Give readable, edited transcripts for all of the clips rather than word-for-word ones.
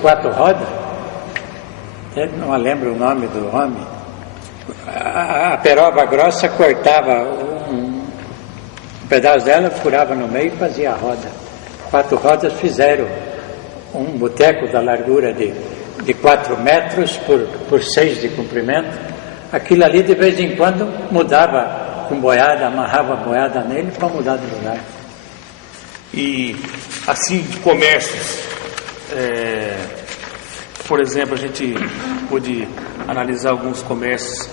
4 rodas, não lembro o nome do homem, a peroba grossa cortava um pedaço dela, furava no meio e fazia a roda. 4 rodas fizeram um boteco da largura de 4 metros por 6 de comprimento. Aquilo ali de vez em quando mudava com boiada, amarrava a boiada nele para mudar de lugar. E assim, de comércios, por exemplo, a gente pôde analisar alguns comércios,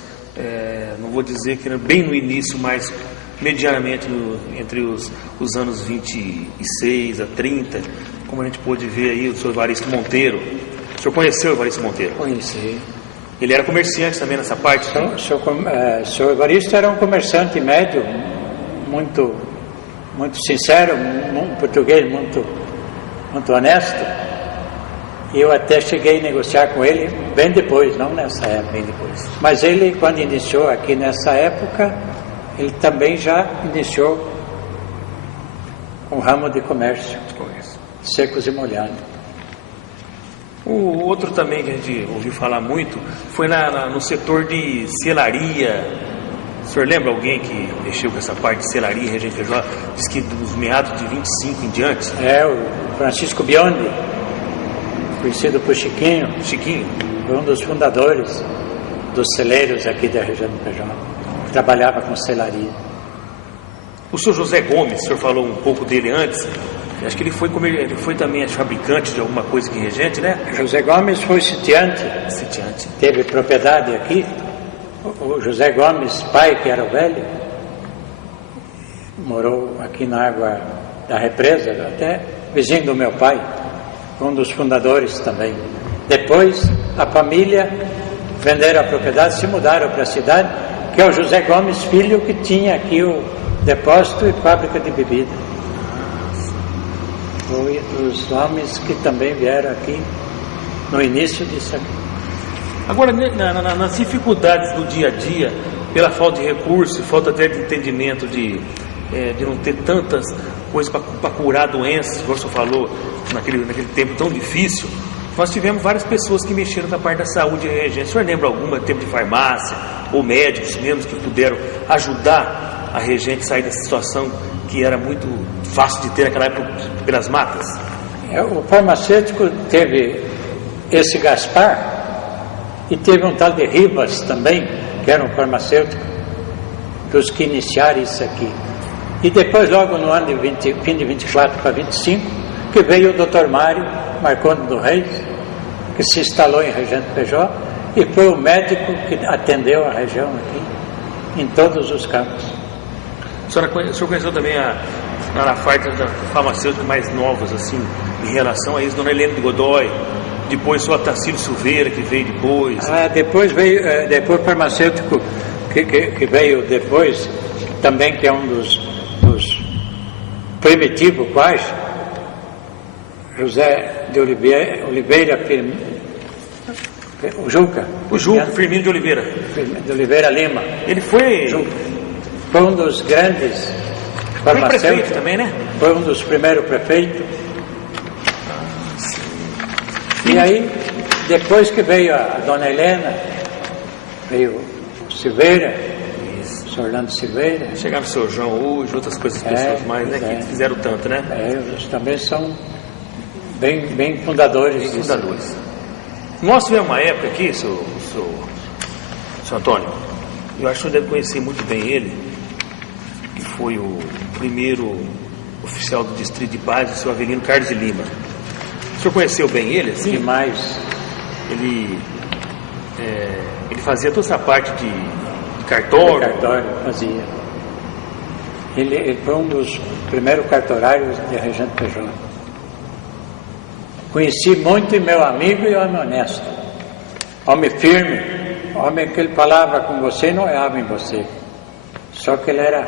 não vou dizer que era bem no início, mas medianamente entre os anos 26 a 30, como a gente pôde ver aí o senhor Evaristo Monteiro. O senhor conheceu o Evaristo Monteiro? Conheci. Ele era comerciante também nessa parte? O senhor Evaristo era um comerciante médio, muito sincero, um português muito honesto. E eu até cheguei a negociar com ele bem depois, não nessa época. Bem depois. Mas ele, quando iniciou aqui nessa época, ele também já iniciou um ramo de comércio, secos e molhados. O outro também que a gente ouviu falar muito foi no setor de selaria. O senhor lembra alguém que mexeu com essa parte de selaria, Regente Feijó? Diz que dos meados de 25 em diante. O Francisco Biondi, conhecido por Chiquinho. Chiquinho? Foi um dos fundadores dos celeiros aqui da região do Feijó, que trabalhava com selaria. O senhor José Gomes, o senhor falou um pouco dele antes. Acho que ele foi também fabricante de alguma coisa aqui em Regente, né? José Gomes foi sitiante. Teve propriedade aqui. O José Gomes, pai, que era o velho, morou aqui na água da represa, até vizinho do meu pai, um dos fundadores também. Depois, a família venderam a propriedade, se mudaram para a cidade, que é o José Gomes Filho, que tinha aqui o depósito e fábrica de bebida. Foi dos homens que também vieram aqui no início disso aqui. Agora, nas dificuldades do dia a dia, pela falta de recursos, falta até de entendimento de não ter tantas coisas para curar doenças, como o senhor falou, naquele tempo tão difícil, nós tivemos várias pessoas que mexeram na parte da saúde e regência. O senhor lembra alguma, tempo de farmácia, ou médicos mesmo, que puderam ajudar a regente a sair dessa situação que era muito fácil de ter naquela época pelas matas? O farmacêutico teve esse Gaspar e teve um tal de Ribas também, que era um farmacêutico dos que iniciaram isso aqui. E depois, logo no ano de fim de 24 para 25, que veio o Dr. Mário Marcondes do Reis, que se instalou em Regente Feijó e foi o médico que atendeu a região aqui em todos os campos. O senhor conheceu também na parte da farmacêutica mais novas, assim, em relação a isso, Dona Helena de Godoy, depois o Otacílio Silveira, que veio depois. Depois o farmacêutico que veio depois, também que é um dos primitivos quais, José de Oliveira o Juca. O Juca, Firmino de Oliveira. De Oliveira Lima. Ele foi... Foi um dos grandes farmacêuticos. Foi prefeito também, né? Foi um dos primeiros prefeitos. E aí, depois que veio a Dona Helena, veio o Silveira, o Sr. Orlando Silveira. Chegaram o Sr. João hoje, outras coisas, pessoas mais, né? Que fizeram tanto, né? Eles também são bem fundadores disso. Nós tivemos uma época aqui, Sr. Antônio, eu acho que o senhor deve conhecer muito bem ele, que foi o primeiro oficial do Distrito de Paz, o Sr. Avelino Carlos de Lima. O senhor conheceu bem ele, assim? Demais. Ele fazia toda essa parte de cartório. Cartório, fazia. Ele foi um dos primeiros cartorários de Regente Feijó. Conheci muito e meu amigo e homem honesto. Homem firme. Homem que ele falava com você e não errava em você. Só que ele era,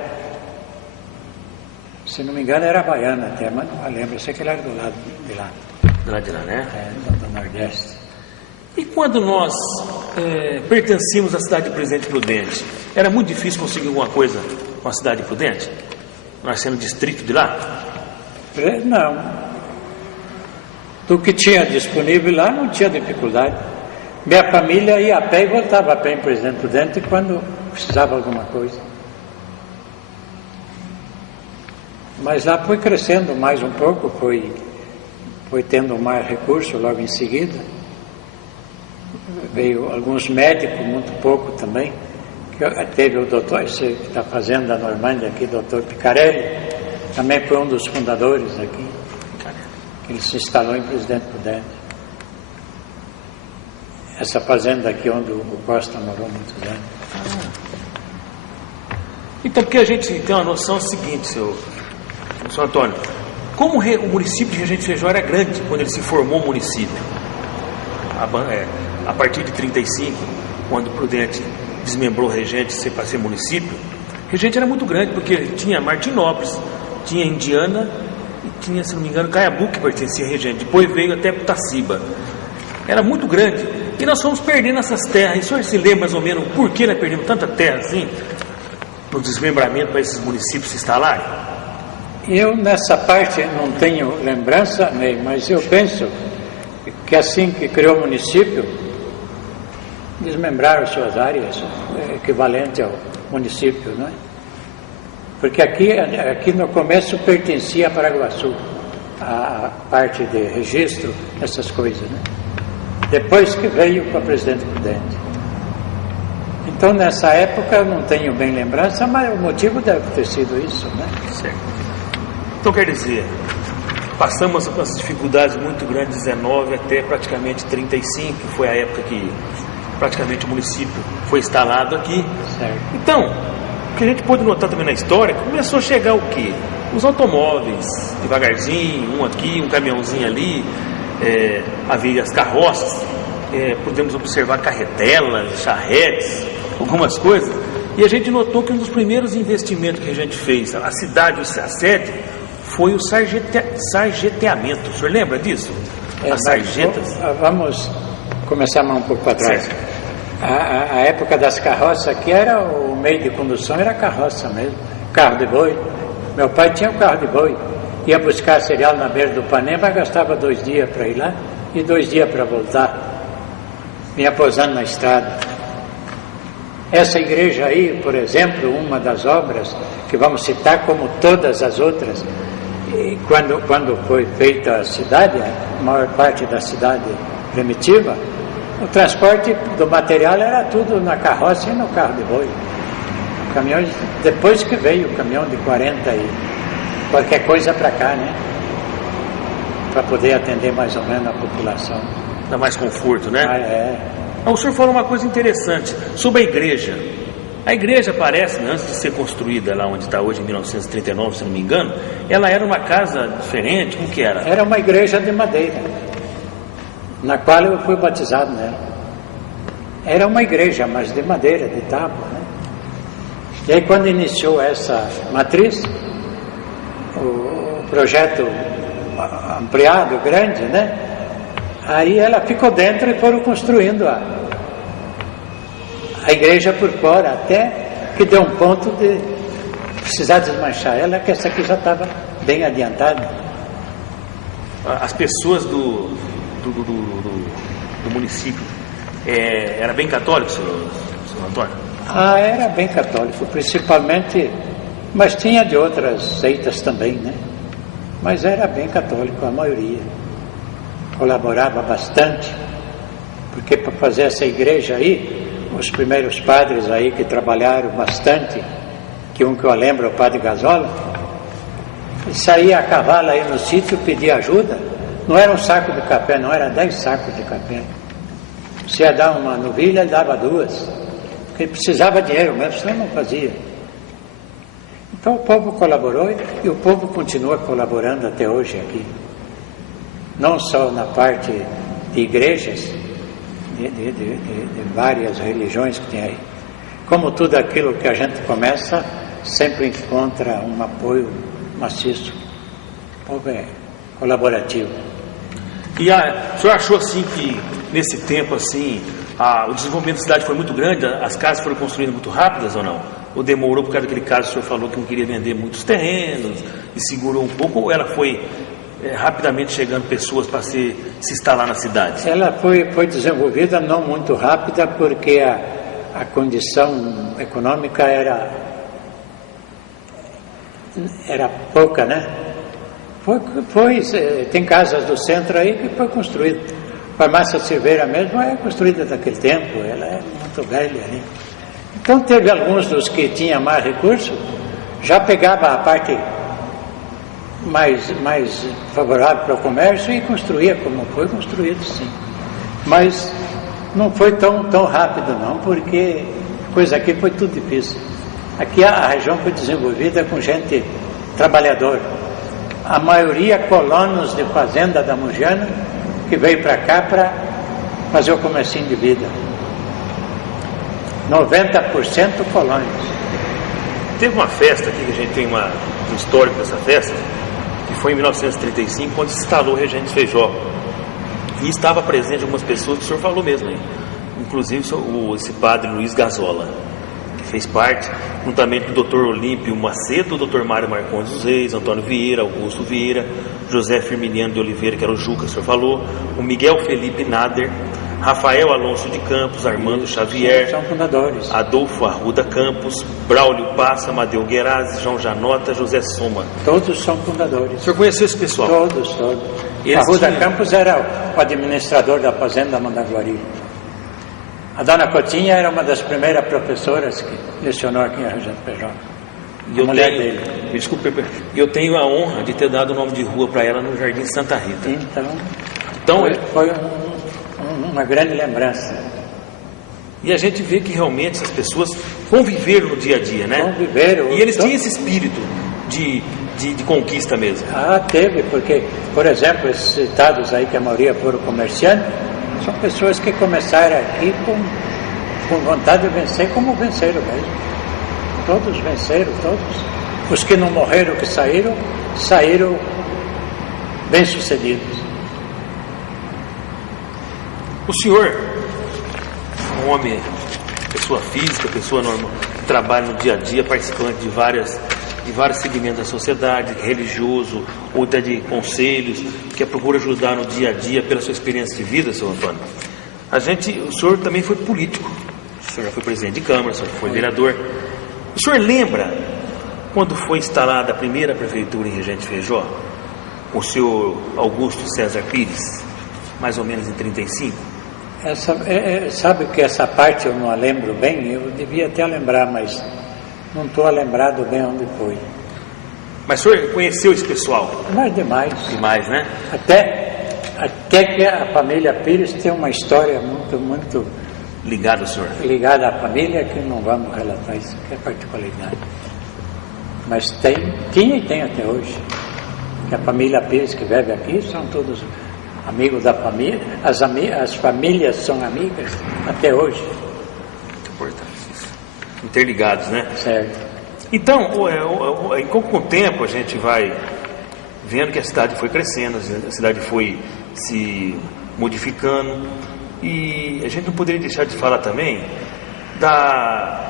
se não me engano, era baiano até, mas não lembro. Eu sei que ele era do lado de lá. Do lado de lá, né? Do Nordeste. E quando nós pertencíamos à cidade de Presidente Prudente, era muito difícil conseguir alguma coisa com a cidade de Prudente? Nós sendo distrito de lá? Não. Do que tinha disponível lá, não tinha dificuldade. Minha família ia a pé e voltava a pé em Presidente Prudente quando precisava alguma coisa. Mas lá foi crescendo mais um pouco, foi tendo mais recurso logo em seguida. Veio alguns médicos, muito pouco também. Teve o doutor, esse que está fazendo a Normândia aqui, doutor Picarelli, também foi um dos fundadores aqui. Ele se instalou em Presidente Prudente. Essa fazenda aqui onde o Costa morou muitos anos. Então, porque a gente tem uma noção seguinte, seu Antônio, como o município de Regente Feijó era grande quando ele se formou município, a partir de 35, quando Prudente desmembrou Regente para ser município, Regente era muito grande, porque tinha Martinópolis, tinha Indiana e tinha, se não me engano, Caiabu, que pertencia a Regente. Depois veio até Putaciba. Era muito grande. E nós fomos perdendo essas terras. E o senhor se lembra mais ou menos por que nós perdemos tanta terra assim, no desmembramento para esses municípios se instalarem? Eu, nessa parte, não tenho lembrança, mas eu penso que assim que criou o município, desmembraram suas áreas, equivalente ao município, não é? Porque aqui no começo pertencia a Paraguaçu, a parte de registro, essas coisas, né? Depois que veio para Presidente Prudente. Então, nessa época, eu não tenho bem lembrança, mas o motivo deve ter sido isso, né? Certo. Então, quer dizer, passamos com as dificuldades muito grandes de 19 até praticamente 35, que foi a época que praticamente o município foi instalado aqui. Certo. Então, o que a gente pode notar também na história, começou a chegar o quê? Os automóveis, devagarzinho, um aqui, um caminhãozinho ali, havia as carroças, podemos observar carretelas, charretes, algumas coisas, e a gente notou que um dos primeiros investimentos que a gente fez, a cidade, a sede, foi o sargenteamento. O senhor lembra disso? As sarjetas? Vamos começar mais um pouco para trás. A época das carroças aqui era o meio de condução, era carroça mesmo, carro de boi. Meu pai tinha um carro de boi, ia buscar cereal na beira do Panema, gastava 2 dias para ir lá e 2 dias para voltar, vinha posando na estrada. Essa igreja aí, por exemplo, uma das obras que vamos citar, como todas as outras, quando foi feita a cidade, a maior parte da cidade primitiva, o transporte do material era tudo na carroça e no carro de boi. Caminhões, depois que veio o caminhão de 40 e qualquer coisa para cá, né? Para poder atender mais ou menos a população. Dá mais conforto, né? Ah, o senhor falou uma coisa interessante sobre a igreja. A igreja parece, antes de ser construída lá onde está hoje, em 1939, se não me engano, ela era uma casa diferente, como que era? Era uma igreja de madeira, na qual eu fui batizado nela. Era uma igreja, mas de madeira, de tábua, né? E aí, quando iniciou essa matriz, o projeto ampliado, grande, né? Aí ela ficou dentro e foram construindo a igreja por fora, até que deu um ponto de precisar desmanchar ela, que essa aqui já estava bem adiantada. As pessoas do município era bem católico, senhor Antônio? Era bem católico, principalmente, mas tinha de outras seitas também, né? Mas era bem católico, a maioria. Colaborava bastante, porque para fazer essa igreja aí, os primeiros padres aí que trabalharam bastante, que eu lembro, o padre Gazola, saía a cavalo aí no sítio, pedia ajuda, não era um saco de café, não, era 10 sacos de café. Se ia dar uma novilha, ele dava 2, porque ele precisava de dinheiro mesmo, senão não fazia. Então o povo colaborou e o povo continua colaborando até hoje aqui. Não só na parte de igrejas, de várias religiões que tem aí, como tudo aquilo que a gente começa, sempre encontra um apoio maciço. O povo é colaborativo. E o senhor achou assim que nesse tempo assim, o desenvolvimento da cidade foi muito grande, as casas foram construídas muito rápidas ou não? Ou demorou por causa daquele caso que o senhor falou que não queria vender muitos terrenos e segurou um pouco, ou ela foi rapidamente chegando pessoas para se instalar na cidade? Ela foi desenvolvida não muito rápida porque a condição econômica era pouca, né? Tem casas do centro aí que foi construída. A farmácia Silveira mesmo é construída daquele tempo, ela é muito velha, né? Então teve alguns dos que tinham mais recursos, já pegava a parte mais favorável para o comércio e construía como foi construído, sim. Mas não foi tão rápido não, porque coisa aqui foi tudo difícil. Aqui a região foi desenvolvida com gente trabalhadora. A maioria colonos de fazenda da Mogiana que veio para cá para fazer o comercinho de vida. 90% colônios. Teve uma festa aqui, que a gente tem um histórico dessa festa, que foi em 1935, quando se instalou o Regente Feijó. E estava presente algumas pessoas que o senhor falou mesmo aí. Inclusive esse padre Luiz Gazola, que fez parte, juntamente com o Dr. Olímpio Macedo, o Dr. Mário Marcondes dos Reis, Antônio Vieira, Augusto Vieira, José Firminiano de Oliveira, que era o Juca, que o senhor falou, o Miguel Felipe Nader, Rafael Alonso de Campos, Armando Xavier, são fundadores. Adolfo Arruda Campos, Braulio Passa, Amadeu Guerazzi, João Janota, José Soma. Todos são fundadores. O senhor conheceu esse pessoal? Todos. Arruda Campos era o administrador da fazenda Mandaguari. A dona Cotinha era uma das primeiras professoras que lecionou aqui em Regente Feijó. E eu tenho a honra de ter dado o nome de rua para ela no Jardim Santa Rita. Então foi uma grande lembrança. E a gente vê que realmente essas pessoas conviveram no dia a dia, né? Conviveram. E eles tinham esse espírito de conquista mesmo. Teve, porque, por exemplo, esses citados aí que a maioria foram comerciantes, são pessoas que começaram aqui com vontade de vencer, como venceram mesmo. Todos venceram, todos. Os que não morreram, que saíram bem-sucedidos. O senhor, um homem, pessoa física, pessoa normal, que trabalha no dia a dia, participante de vários segmentos da sociedade, religioso, ou até de conselhos, que procura ajudar no dia a dia pela sua experiência de vida, senhor Antônio. O senhor também foi político, o senhor já foi presidente de Câmara, o senhor foi vereador. O senhor lembra quando foi instalada a primeira prefeitura em Regente Feijó, com o senhor Augusto César Pires, mais ou menos em 35? Sabe que essa parte eu não a lembro bem, eu devia até lembrar, mas não estou lembrado bem onde foi. Mas o senhor conheceu esse pessoal? Mas demais. Demais, né? Até que a família Pires tem uma história muito ligada ao senhor? Ligada à família, que não vamos relatar isso, que é particularidade. Mas tinha e tem até hoje. Que a família Pires que vive aqui são todos amigos da família, as famílias são amigas até hoje. Muito importante isso. Interligados, né? Certo. Então, com o tempo a gente vai vendo que a cidade foi crescendo, a cidade foi se modificando, e a gente não poderia deixar de falar também das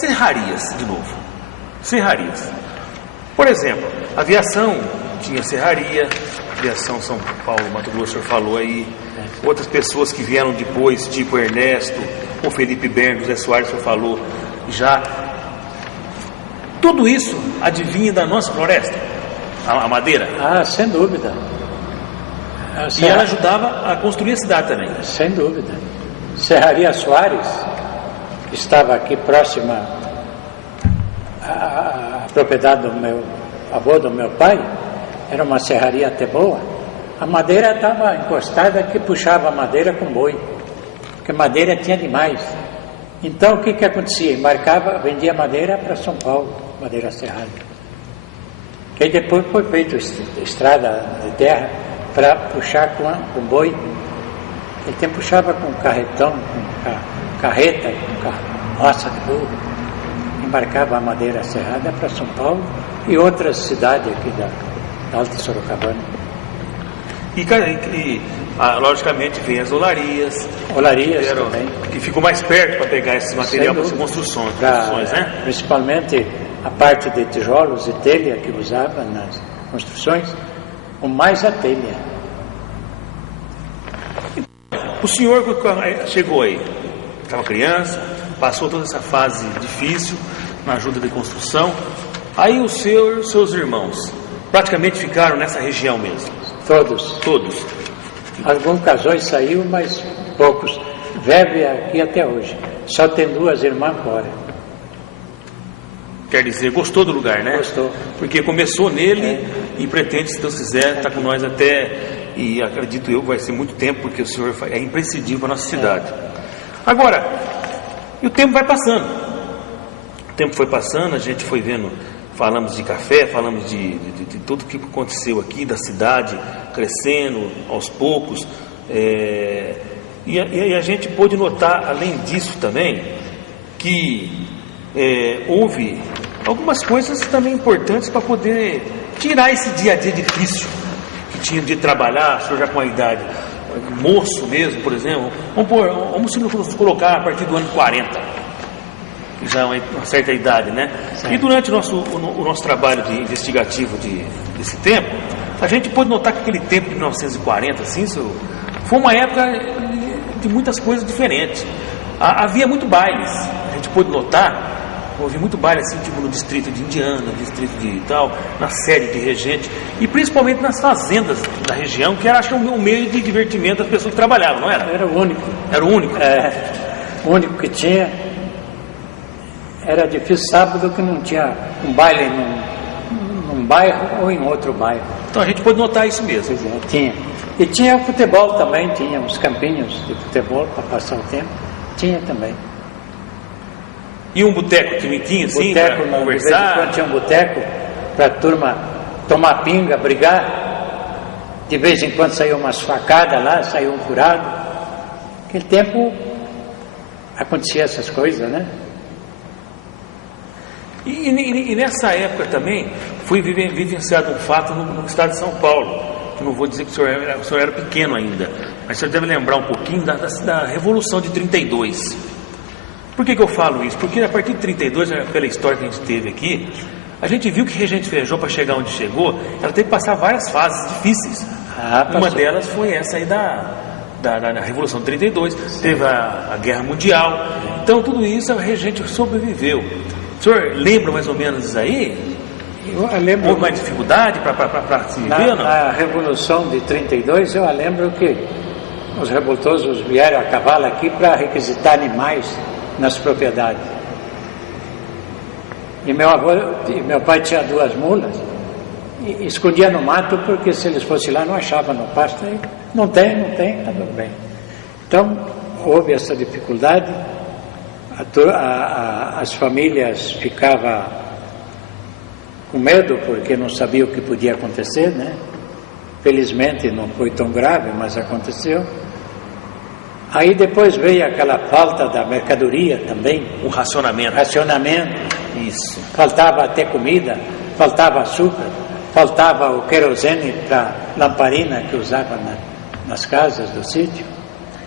serrarias, de novo. Serrarias. Por exemplo, a aviação tinha serraria, aviação São Paulo, Mato Grosso, o senhor falou aí. Outras pessoas que vieram depois, tipo Ernesto, o Felipe Berno, José Soares, o senhor falou já. Tudo isso adivinha da nossa floresta, a madeira? Sem dúvida. E ela ajudava a construir a cidade também. Sem dúvida. Serraria Soares, que estava aqui próxima à propriedade do meu avô, do meu pai, era uma serraria até boa. A madeira estava encostada, que puxava a madeira com boi, porque madeira tinha demais. Então o que acontecia? Embarcava, vendia madeira para São Paulo, madeira serrada. Que depois foi feita estrada de terra para puxar com boi. Ele tempo puxava com carretão, com carreta, com roça de burro. Embarcava a madeira serrada para São Paulo e outras cidades aqui da Alta Sorocabana. E logicamente vem as olarias. Olarias também. Que ficam mais perto para pegar esse material para as construções, né? Principalmente a parte de tijolos e telha que usava nas construções, com mais a telha. O senhor chegou aí, estava criança, passou toda essa fase difícil na ajuda de construção. Aí os seus irmãos praticamente ficaram nessa região mesmo? Todos. Todos. Algum casou e saiu, mas poucos. Vive aqui até hoje. Só tem 2 irmãs fora. Quer dizer, gostou do lugar, né? Gostou. Porque começou nele e pretende, se Deus quiser, estar com nós até, e acredito eu, vai ser muito tempo, porque o senhor é imprescindível para a nossa cidade. Agora, e o tempo vai passando. O tempo foi passando, a gente foi vendo, falamos de café, falamos de tudo que aconteceu aqui, da cidade crescendo aos poucos. E a gente pôde notar, além disso também, que houve algumas coisas também importantes para poder tirar esse dia a dia difícil que tinha de trabalhar, o senhor já com a idade, moço mesmo, por exemplo, vamos colocar a partir do ano 40, que já é uma certa idade, né? Sim. E durante o nosso trabalho investigativo desse tempo, a gente pôde notar que aquele tempo de 1940, assim, foi uma época de muitas coisas diferentes. Havia muito bailes, a gente pôde notar. Houve muito baile assim, tipo no distrito de Indiana, distrito de tal, na sede de regente, e principalmente nas fazendas da região, que era, acho que, um meio de divertimento das pessoas que trabalhavam, não era? Era o único. Era o único? O único que tinha. Era difícil sábado que não tinha um baile num bairro ou em outro bairro. Então a gente pode notar isso mesmo. Pois é, tinha. E tinha o futebol também, tinha uns campinhos de futebol para passar o tempo. Tinha também. E um boteco que tinha, assim, para conversar? De vez em quando tinha um boteco para a turma tomar pinga, brigar. De vez em quando saiu umas facadas lá, saiu um furado. Naquele tempo acontecia essas coisas, né? E nessa época também foi vivenciado um fato no estado de São Paulo. Eu não vou dizer que o senhor era pequeno ainda, mas o senhor deve lembrar um pouquinho da Revolução de 32. Por que eu falo isso? Porque a partir de 32, pela história que a gente teve aqui, a gente viu que Regente Feijó, para chegar onde chegou, ela teve que passar várias fases difíceis. Uma delas foi essa aí da Revolução de 32, teve a Guerra Mundial. Então tudo isso a Regente sobreviveu. O senhor lembra mais ou menos isso aí? Eu lembro. Houve mais dificuldade para se viver, não? Na Revolução de 32, eu lembro que os revoltosos vieram a cavalo aqui para requisitar animais nas propriedades. E meu pai tinha 2 mulas e escondia no mato, porque se eles fossem lá não achavam no pasto. Aí, não tem, tá tudo bem. Então houve essa dificuldade. As famílias ficavam com medo porque não sabiam o que podia acontecer, né? Felizmente não foi tão grave, mas aconteceu. Aí depois veio aquela falta da mercadoria também. O racionamento. Isso. Faltava até comida, faltava açúcar, faltava o querosene para lamparina que usava nas casas do sítio.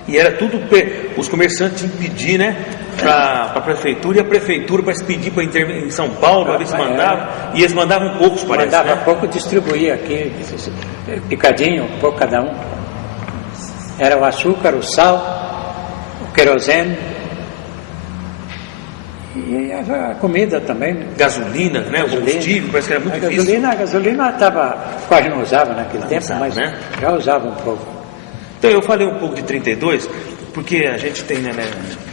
E era tudo, os comerciantes tinham que pedir, né, para a prefeitura, e a prefeitura para se pedir em São Paulo, para ver se mandavam, e eles mandavam poucos, parece. Mandava né? pouco, distribuía aqui, picadinho, um pouco cada um. Era o açúcar, o sal, o querosene e a comida também. Gasolina, né? O combustível, parece que era muito difícil. A gasolina quase não usava naquele tempo, mas né? Já usava um pouco. Então eu falei um pouco de 32, porque a gente tem, né,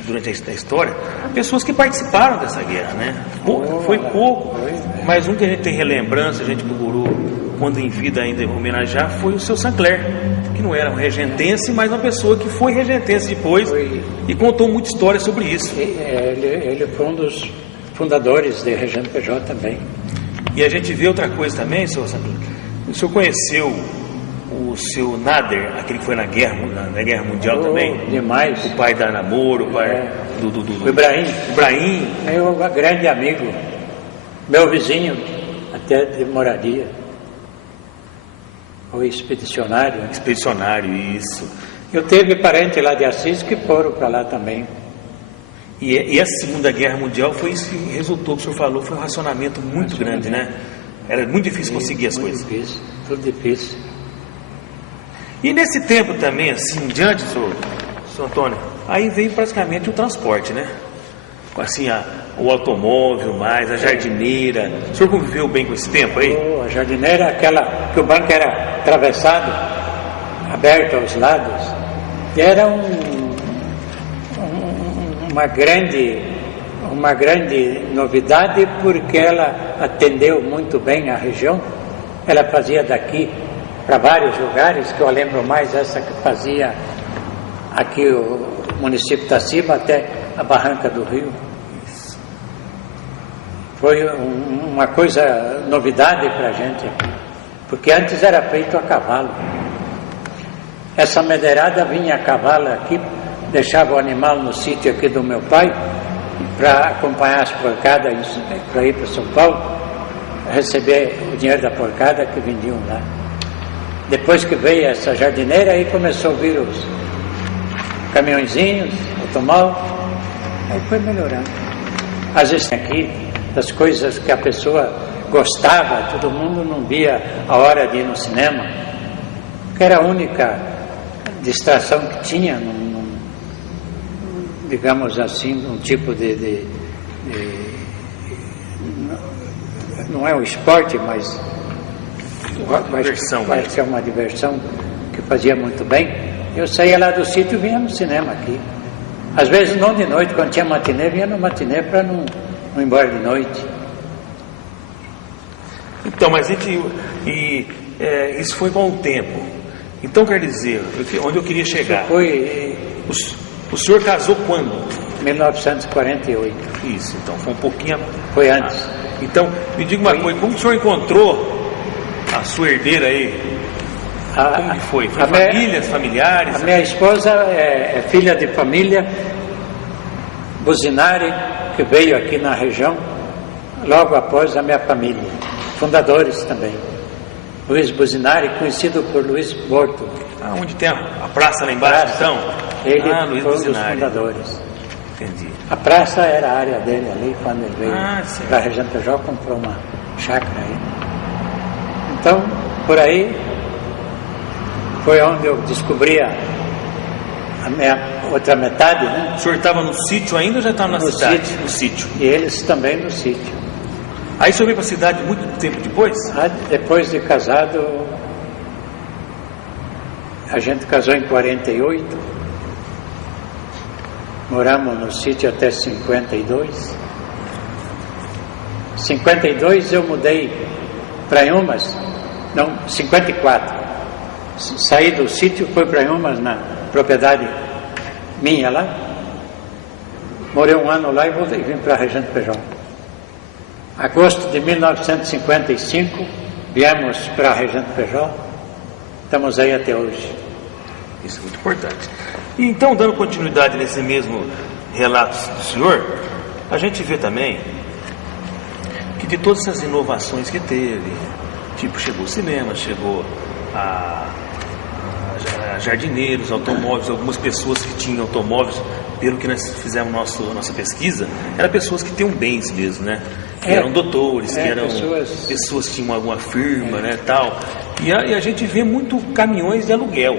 durante a história, pessoas que participaram dessa guerra, né? Foi pouco, mas um que a gente tem relembrança, a gente procurou, quando em vida ainda homenagear, foi o seu Sancler, que não era um regentense, mas uma pessoa que foi regentense depois e contou muita história sobre isso. Ele foi um dos fundadores de Regente Feijó também. E a gente vê outra coisa também, seu Sancler. O senhor conheceu o seu Nader, aquele que foi na Guerra Mundial também? Demais. O pai da Namoro, o pai do Ibrahim. Meu grande amigo, meu vizinho, até de moradia. O expedicionário. Expedicionário, isso. Eu teve parente lá de Assis que foram para lá também. E essa Segunda Guerra Mundial foi isso que resultou, que o senhor falou, foi um racionamento muito grande, né? Era muito difícil conseguir as coisas. Difícil, tudo difícil. E nesse tempo também, assim, em diante, senhor Antônio, aí veio praticamente o transporte, né? Assim, o automóvel mais, a jardineira. O senhor conviveu bem com esse tempo aí? A jardineira, aquela que o banco era atravessado, aberto aos lados, era uma grande novidade, porque ela atendeu muito bem a região. Ela fazia daqui para vários lugares, que eu lembro mais essa que fazia aqui o município de Taciba até a Barranca do Rio. Foi uma coisa, novidade para a gente aqui, porque antes era feito a cavalo. Essa medeirada vinha a cavalo aqui, deixava o animal no sítio aqui do meu pai, para acompanhar as porcadas, para ir para São Paulo, receber o dinheiro da porcada que vendiam lá. Depois que veio essa jardineira, aí começou a vir os caminhõezinhos, automóvel, aí foi melhorando. Às vezes aqui, das coisas que a pessoa gostava, todo mundo não via a hora de ir no cinema, que era a única distração que tinha, digamos assim, um tipo de não é um esporte, mas diversão, parece que é uma diversão que fazia muito bem. Eu saía lá do sítio e vinha no cinema aqui. Às vezes não de noite, quando tinha matinê, vinha no matinê para não ir embora de noite. Então, mas isso foi com o tempo. Então, quer dizer, onde eu queria chegar... O senhor casou quando? 1948. Isso, então foi um pouquinho... Foi antes. Então, me diga uma coisa, como o senhor encontrou a sua herdeira aí? Como que foi? Foi familiares? A minha esposa é filha de família Buzinari, que veio aqui na região logo após a minha família. Fundadores também. Luiz Buzinari, conhecido por Luiz Borto. Onde tem a praça lá embaixo, então? Ele Luiz foi um dos Buzinari. fundadores. Entendi. A praça era a área dele ali, quando ele veio certo. para a região Pejó, comprou uma chácara aí. Então, por aí, foi onde eu descobri a minha outra metade, né? O senhor estava no sítio ainda ou já estava na cidade? Sítio. No sítio. E eles também no sítio. Aí o senhor veio para a cidade muito tempo depois? Depois de casado, a gente casou em 48, moramos no sítio até 52. 52 eu mudei para Inhumas, não, 54. Saí do sítio, fui para Inhumas, na propriedade minha lá. Morei um ano lá e voltei, vim para a região do Pejó. Agosto de 1955, viemos para a região do Pejó. Estamos aí até hoje. Isso é muito importante. E então, dando continuidade nesse mesmo relato do senhor, a gente vê também que de todas essas inovações que teve, tipo, chegou o cinema, chegou a jardineiros, automóveis, algumas pessoas que tinham automóveis, pelo que nós fizemos nossa pesquisa, eram pessoas que tinham bens mesmo, né? Que eram doutores, que eram pessoas que tinham alguma firma, né, tal. E a gente vê muito caminhões de aluguel.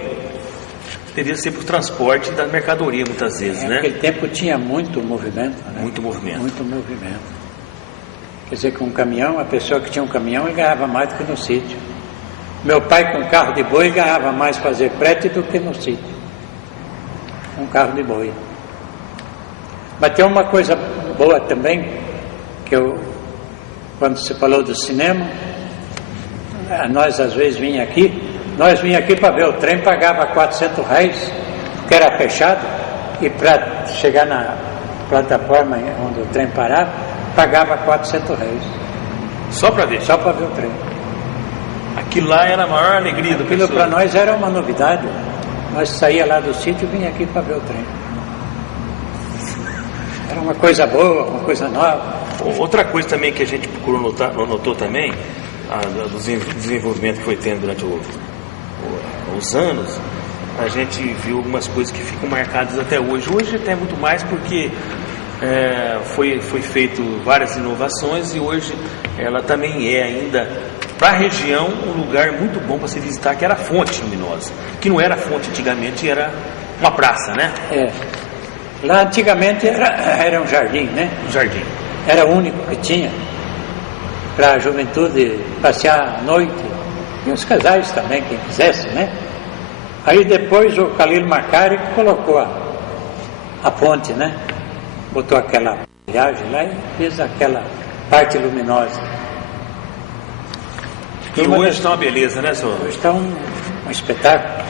Teria que ser para o transporte da mercadoria, muitas vezes, né? Naquele tempo tinha muito movimento, né? Muito movimento. Muito movimento. Quer dizer, com um caminhão, a pessoa que tinha um caminhão, ele ganhava mais do que no sítio. Meu pai, com carro de boi, ganhava mais fazer frete do que no sítio. Um carro de boi. Mas tem uma coisa boa também, que quando você falou do cinema, nós às vezes vinha aqui para ver o trem, pagava R$400, que era fechado, e para chegar na plataforma onde o trem parava, pagava R$400. Só para ver? Só para ver o trem. Aquilo lá era a maior alegria do pessoal. Aquilo para nós era uma novidade. Nós saía lá do sítio e vinha aqui para ver o trem. Era uma coisa boa, uma coisa nova. Outra coisa também que a gente procurou notou também, do desenvolvimento que foi tendo durante os anos, a gente viu algumas coisas que ficam marcadas até hoje. Hoje até muito mais porque foi feito várias inovações e hoje ela também é ainda, para a região, um lugar muito bom para se visitar, que era a Fonte Luminosa, que não era fonte antigamente, era uma praça, né? Lá antigamente era um jardim, né? Um jardim. Era o único que tinha para a juventude passear à noite, e os casais também, quem quisesse, né? Aí depois o Khalil Macari colocou a ponte, né? Botou aquela viagem lá e fez aquela parte luminosa. E hoje está uma beleza, né, senhor? Hoje está um espetáculo.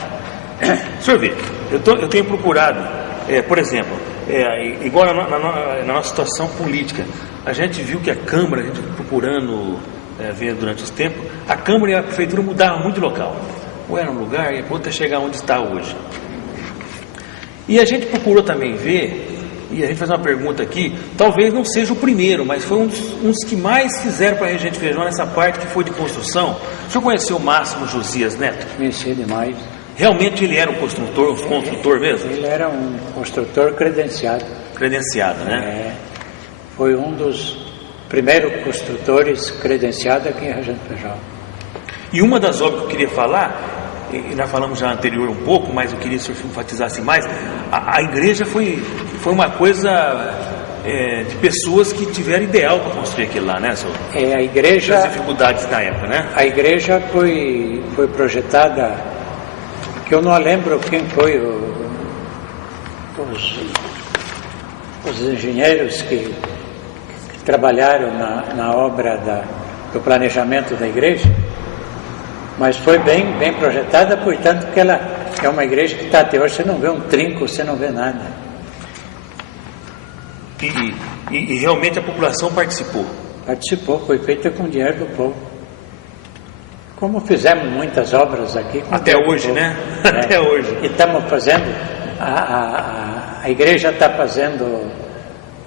Senhor vê, eu tenho procurado, por exemplo, igual na nossa situação política, a gente viu que a Câmara, a gente procurando ver durante os tempos, a Câmara e a Prefeitura mudavam muito de local. Ou era um lugar e até chegar onde está hoje. E a gente procurou também ver, e a gente faz uma pergunta aqui, talvez não seja o primeiro, mas foi uns que mais fizeram para a região de Feijão nessa parte que foi de construção. O senhor conheceu o Máximo Josias Neto? Conheci demais. Realmente ele era um construtor mesmo? Ele era um construtor credenciado. Credenciado, né? Foi um dos primeiros construtores credenciados aqui em Região de Feijão. E uma das obras que eu queria falar, e nós falamos já anterior um pouco, mas eu queria que o senhor enfatizasse mais, a igreja foi uma coisa de pessoas que tiveram ideal para construir aquilo lá, né, senhor? A igreja... As dificuldades na época, né? A igreja foi projetada, que eu não lembro quem foi os engenheiros que trabalharam na obra do planejamento da igreja, mas foi bem projetada, portanto que ela é uma igreja que está até hoje, você não vê um trinco, você não vê nada. E realmente a população participou? Participou, foi feita com dinheiro do povo. Como fizemos muitas obras aqui. Até hoje, né? Até hoje. E estamos fazendo, a igreja está fazendo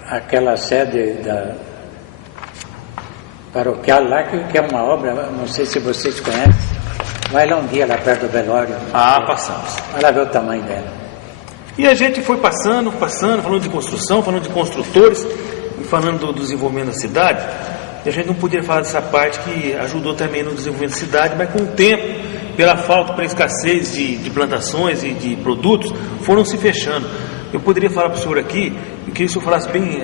aquela sede da paroquial lá, que é uma obra, não sei se vocês conhecem, vai lá um dia lá perto do velório. Passamos. Vai lá ver o tamanho dela. E a gente foi passando, falando de construção, falando de construtores, e falando do desenvolvimento da cidade, e a gente não podia falar dessa parte que ajudou também no desenvolvimento da cidade, mas com o tempo, pela falta, pela escassez de plantações e de produtos, foram se fechando. Eu poderia falar para o senhor aqui, eu queria que o senhor falasse bem,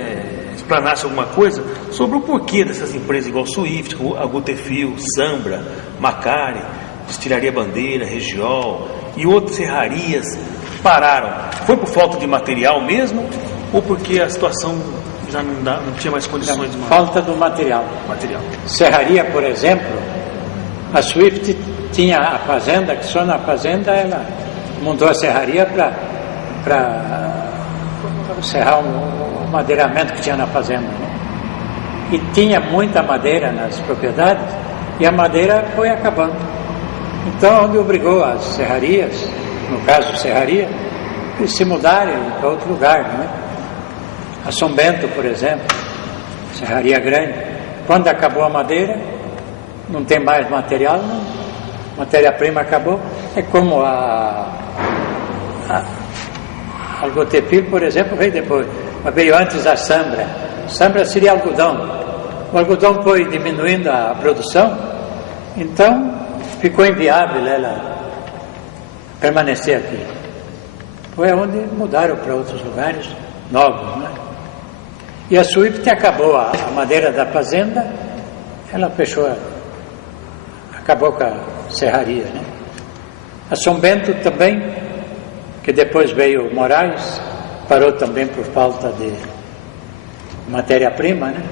explanasse alguma coisa sobre o porquê dessas empresas igual Swift, a Gutefil, Sambra, Macari, Destilaria Bandeira, Regiol e outras serrarias pararam. Foi por falta de material mesmo ou porque a situação já não tinha mais condições de falta do material. Serraria, por exemplo, a Swift tinha a fazenda, que só na fazenda ela montou a serraria para serrar o madeiramento que tinha na fazenda, né? E tinha muita madeira nas propriedades e a madeira foi acabando. Então, onde obrigou as serrarias, no caso serraria, a se mudarem para outro lugar, né? A São Bento, por exemplo, serraria grande, quando acabou a madeira, não tem mais material, matéria-prima acabou. É como a Gotefil, por exemplo, veio depois, mas veio antes a Sambra. Sambra seria algodão. O algodão foi diminuindo a produção, então ficou inviável ela permanecer aqui. Foi onde mudaram para outros lugares novos, né? E a Swift acabou a madeira da fazenda, ela fechou, acabou com a serraria, né? A São Bento também, que depois veio Moraes, parou também por falta de matéria-prima, né?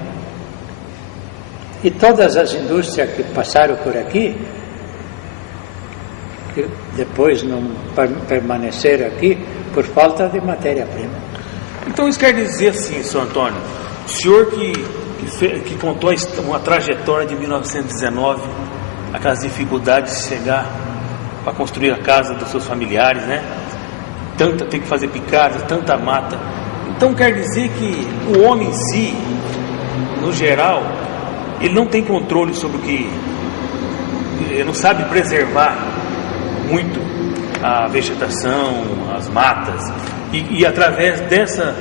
E todas as indústrias que passaram por aqui, que depois não permaneceram aqui por falta de matéria-prima. Então isso quer dizer assim, senhor Antônio, o senhor que contou uma trajetória de 1919, aquelas dificuldades de chegar para construir a casa dos seus familiares, né? Tem que fazer picadas, tanta mata. Então quer dizer que o homem em si, no geral, ele não tem controle sobre o que... Ele não sabe preservar muito a vegetação, as matas. E através dessa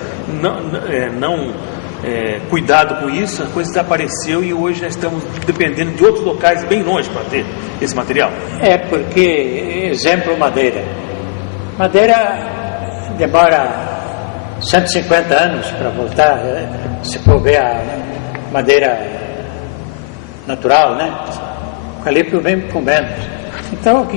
cuidado com isso, a coisa desapareceu e hoje nós estamos dependendo de outros locais bem longe para ter esse material. É porque, exemplo, madeira. Madeira demora 150 anos para voltar, se for ver a madeira natural, né? O eucalipto vem com menos. Então,